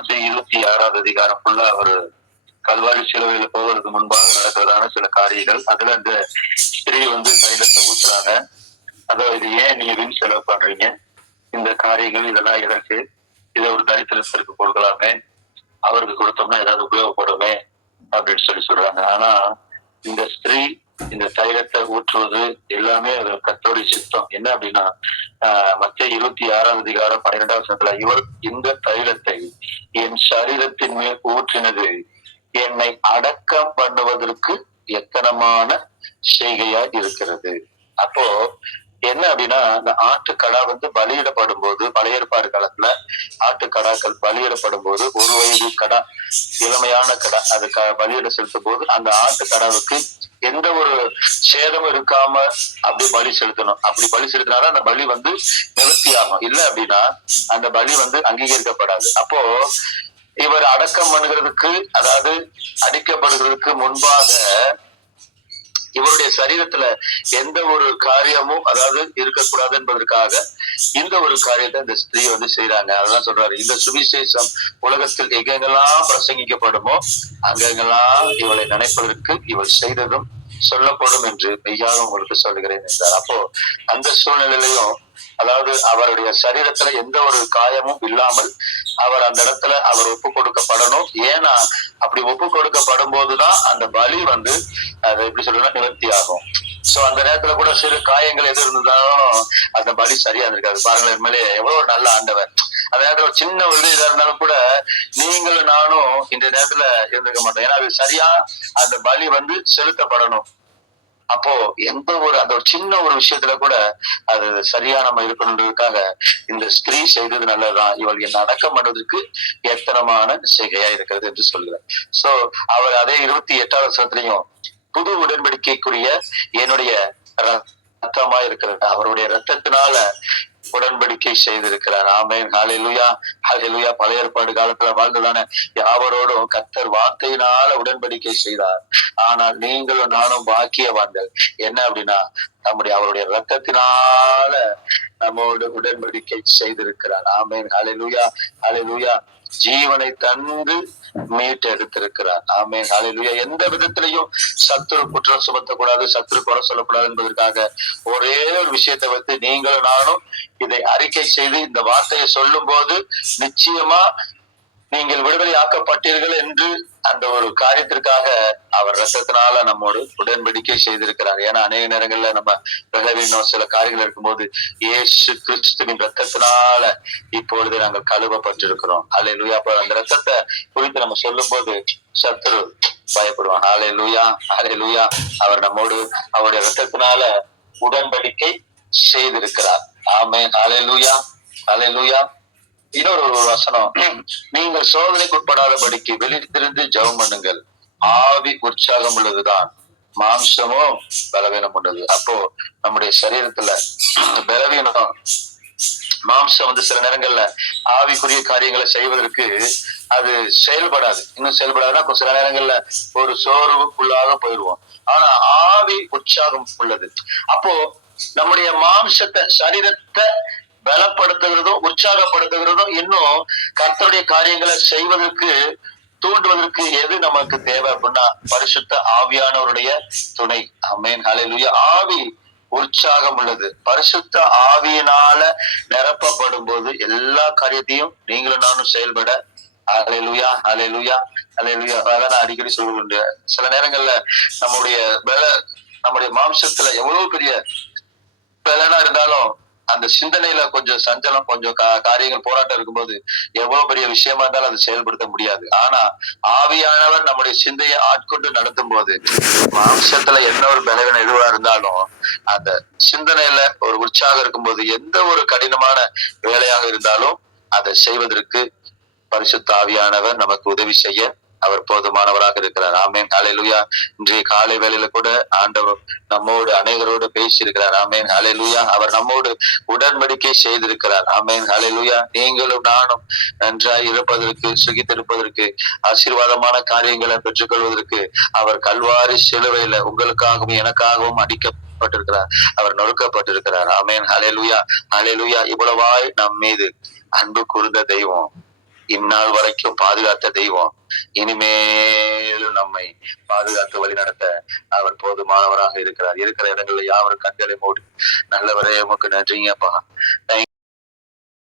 மத்திய இருபத்தி ஆறாவது அதிகாரம் ஃபுல்லா ஒரு கல்வாரி சிலுவையில போவதற்கு முன்பாக நடக்கிறதான சில காரியங்கள். அதுல அந்த ஸ்திரீ வந்து தைலத்தை ஊத்துறாங்க அதாவது இது ஏன் நீங்க வீண் செலவு பண்றீங்க? இந்த காரியங்கள் இதெல்லாம் எதற்கு இதை ஒரு தரித்திரத்திற்கு கொடுக்கலாமே. அவருக்கு கொடுத்தோம்னா ஏதாவது உபயோகப்படுமே அப்படின்னு சொல்லி சொல்றாங்க. ஆனா இந்த ஸ்திரீ இந்த தைலத்தை ஊற்றுவது எல்லாமே அது கத்தோடைய சித்தம். என்ன அப்படின்னா ஆஹ் மத்திய இருபத்தி ஆறாம் அதிகாரம் பன்னிரெண்டாம் வசனத்துல இவர் இந்த தைலத்தை என் சரீரத்தின் மேல் ஊற்றினது என்னை அடக்கம் பண்ணுவதற்கு எத்தனமான செய்கையா இருக்கிறது. அப்போ என்ன அப்படின்னா இந்த ஆட்டுக்கடா வந்து பலியிடப்படும் போது பழையற்பாடு காலத்துல ஆட்டுக்கடாக்கள் பலியிடப்படும் போது ஒரு வயது கடா இளமையான கடா அது க- பலியிட செலுத்தும் போது அந்த ஆட்டுக்கடாவுக்கு எந்த ஒரு சேதமும் இருக்காம அப்படி பலி செலுத்தணும். அப்படி பலி செலுத்தினாதான் அந்த பலி வந்து நிவர்த்தி ஆகும். இல்ல அப்படின்னா அந்த பலி வந்து அங்கீகரிக்கப்படாது. அப்போ இவர் அடக்கம் பண்ணுகிறதுக்கு அதாவது அடிக்கப்படுகிறதுக்கு முன்பாக இவருடைய சரீரத்துல எந்த ஒரு காரியமும் அதாவது இருக்கக்கூடாது என்பதற்காக இந்த ஒரு காரியத்தை இந்த ஸ்திரீ வந்து செய்யறாங்க அதான் சொல்றாரு. இந்த சுவிசேஷம் உலகத்தில் எங்கெங்கெல்லாம் பிரசங்கிக்கப்படுமோ அங்கெங்கெல்லாம் இவளை நினைப்பதற்கு இவள் செய்ததும் சொல்லப்படும் என்று மெய்யாக உங்களுக்கு சொல்லுகிறேன் என்றார். அப்போ அந்த சூழ்நிலையிலையும் அதாவது அவருடைய சரீரத்துல எந்த ஒரு காயமும் இல்லாமல் அவர் அந்த இடத்துல அவர் ஒப்பு கொடுக்கப்படணும் ஏன்னா அப்படி ஒப்பு கொடுக்கப்படும் போதுதான் அந்த பலி வந்து அது எப்படி சொல்றதுன்னா நிவர்த்தி ஆகும். சோ அந்த நேரத்துல கூட சிறு காயங்கள் எது இருந்தாலும் அந்த பலி சரியா இருந்திருக்காது. பாருங்களேன் உண்மையிலே எவ்வளவு நல்ல ஆண்டவர். அந்த நேரத்துல ஒரு சின்ன ஒரு இதா இருந்தாலும் கூட நீங்களும் நானும் இந்த நேரத்துல இருந்திருக்க மாட்டோம். ஏன்னா அது சரியா அந்த பலி வந்து செலுத்தப்படணும். அப்போ எந்த ஒரு அந்த ஒரு சின்ன ஒரு விஷயத்துல கூட அது சரியா நம்ம இருக்கணுன்றதுக்காக இந்த ஸ்திரீ செய்தது நல்லதுதான். இவள் என் அடக்கம் பண்ணுவதற்கு எத்தனமான செய்கையா இருக்கிறது என்று சொல்கிறார் சோ அவர் அதே இருபத்தி எட்டாவது வருஷத்துலயும் புது உடன்படிக்கைக்குரிய என்னுடைய ரத்தமா இருக்கிறது. அவருடைய ரத்தத்தினால உடன்படிக்கை செய்திருக்கிறார். ஆமேன். ஹalleluya ஹalleluya பழைய ஏற்பாடு காலத்துல வாழ்ந்ததான யாவரோடும் கத்தர் வார்த்தையினால உடன்படிக்கை செய்தார். ஆனால் நீங்களும் நானும் பாக்கியவான்கள். என்ன அப்படின்னா நம்முடைய அவருடைய ரத்தத்தினால நம்மோடு உடன்படிக்கை செய்திருக்கிறார். ஆமேன். ஹalleluya லூயா ஜீவனை தந்து மீட்டு எடுத்திருக்கிறார். ஆமேன். ஹalleluya எந்த விதத்திலையும் சத்துரு குற்றம் சுமத்தக்கூடாது சத்துரு குறை சொல்லக்கூடாது என்பதற்காக ஒரே ஒரு விஷயத்தை வைத்து நீங்களும் நானும் இதை அறிக்கை செய்து இந்த வார்த்தையை சொல்லும் போது நிச்சயமா நீங்கள் விடுதலை ஆக்கப்பட்டீர்கள் என்று அந்த ஒரு காரியத்திற்காக அவர் ரத்தத்தினால நம்மோடு உடன்படிக்கை செய்திருக்கிறார். ஏன்னா அநேக நேரங்கள்ல நம்ம பலவீனம் சில காரியங்கள் இருக்கும்போது இயேசு கிறிஸ்துவின் ரத்தத்தினால இப்பொழுது நாங்கள் கழுவப்பட்டிருக்கிறோம். அலை லூயா அந்த ரத்தத்தை குறித்து நம்ம சொல்லும் போது சத்ரு பயப்படுவான். ஆலை லூயா ஆலை லூயா அவர் நம்மோடு அவருடைய ரத்தத்தினால உடன்படிக்கை செய்திருக்கிறார். ஆமே ஆலை லூயா ஆலை லூயா இன்னொரு வசனம். நீங்கள் சோதனைக்கு உட்படாதபடிக்கு வெளித்திருந்து ஜெபம் பண்ணுங்கள். ஆவி உற்சாகம் உள்ளதுதான். மாம்சமோ பலவீனம் உள்ளது. அப்போ நம்முடைய சரீரத்துல பலவீனம் மாம்சம் வந்து சில நேரங்கள்ல ஆவிக்குரிய காரியங்களை செய்வதற்கு அது செயல்படாது. இன்னும் செயல்படாதுன்னா சில நேரங்கள்ல ஒரு சோர்வுக்குள்ளாக போயிடுவோம். ஆனா ஆவி உற்சாகம் உள்ளது. அப்போ நம்முடைய மாம்சத்தை சரீரத்தை பலப்படுத்துகிறதும் உற்சாகப்படுத்துகிறதும் இன்னும் கர்த்தருடைய காரியங்களை செய்வதற்கு தூண்டுவதற்கு எது நமக்கு தேவை அப்படின்னா பரிசுத்த ஆவியானவருடைய துணை. அமேன் ஹalleluya ஆவி உற்சாகம் உள்ளது. பரிசுத்த ஆவியினால நிரப்பப்படும் போது எல்லா காரியத்தையும் நீங்களும் நானும் செயல்பட. அலையலுயா அலையலுயா அலையலுயா அதான் நான் அடிக்கடி சொல்லுங்க சில நேரங்கள்ல நம்முடைய பல நம்முடைய மாம்சத்துல எவ்வளவு பெரிய பலனா இருந்தாலும் அந்த சிந்தனையில கொஞ்சம் சஞ்சலம் கொஞ்சம் கா- காரியங்கள் போராட்டம் இருக்கும்போது எவ்வளவு பெரிய விஷயமா இருந்தாலும் அதை செயல்படுத்த முடியாது. ஆனா ஆவியானவர் நம்முடைய சிந்தையை ஆட்கொண்டு நடத்தும் போது மாம்சத்துல என்ன ஒரு பலவீனம் எதுவா இருந்தாலும் அந்த சிந்தனையில ஒரு உற்சாகம் இருக்கும்போது எந்த ஒரு கடினமான வேலையாக இருந்தாலும் அதை செய்வதற்கு பரிசுத்த ஆவியானவர் நமக்கு உதவி செய்ய அவர் போதுமானவராக இருக்கிறார். ஆமேன். ஹalleluya. இன்றைய காலை வேளையில கூட ஆண்டவர் நம்மோடு அநேகரோடு பேசியிருக்கிறார். ஆமேன். ஹalleluya. அவர் நம்மோடு உடன்படிக்கை செய்திருக்கிறார். ஆமேன். ஹalleluya. நீங்களும் நானும் நன்றாய் இருப்பதற்கு சுகித்திருப்பதற்கு ஆசீர்வாதமான காரியங்களை பெற்றுக்கொள்வதற்கு அவர் கல்வாரி சிலுவையில உங்களுக்காகவும் எனக்காகவும் அடிக்கப்பட்டிருக்கிறார். அவர் நொறுக்கப்பட்டிருக்கிறார். ஆமேன். ஹalleluya. ஹalleluya. இவ்வளவாய் நம் மீது அன்பு கூர்ந்த தெய்வம். இந்நாள் வரைக்கும் பாதுகாத்த தெய்வம். இனிமேலும் நம்மை பாதுகாத்து வழி நடத்த அவர் போதுமானவராக இருக்கிறார். இருக்கிற இடங்களில் யாவரும் கண்களை மூடி. நல்லவரே உமக்கு நன்றிங்கப்பா.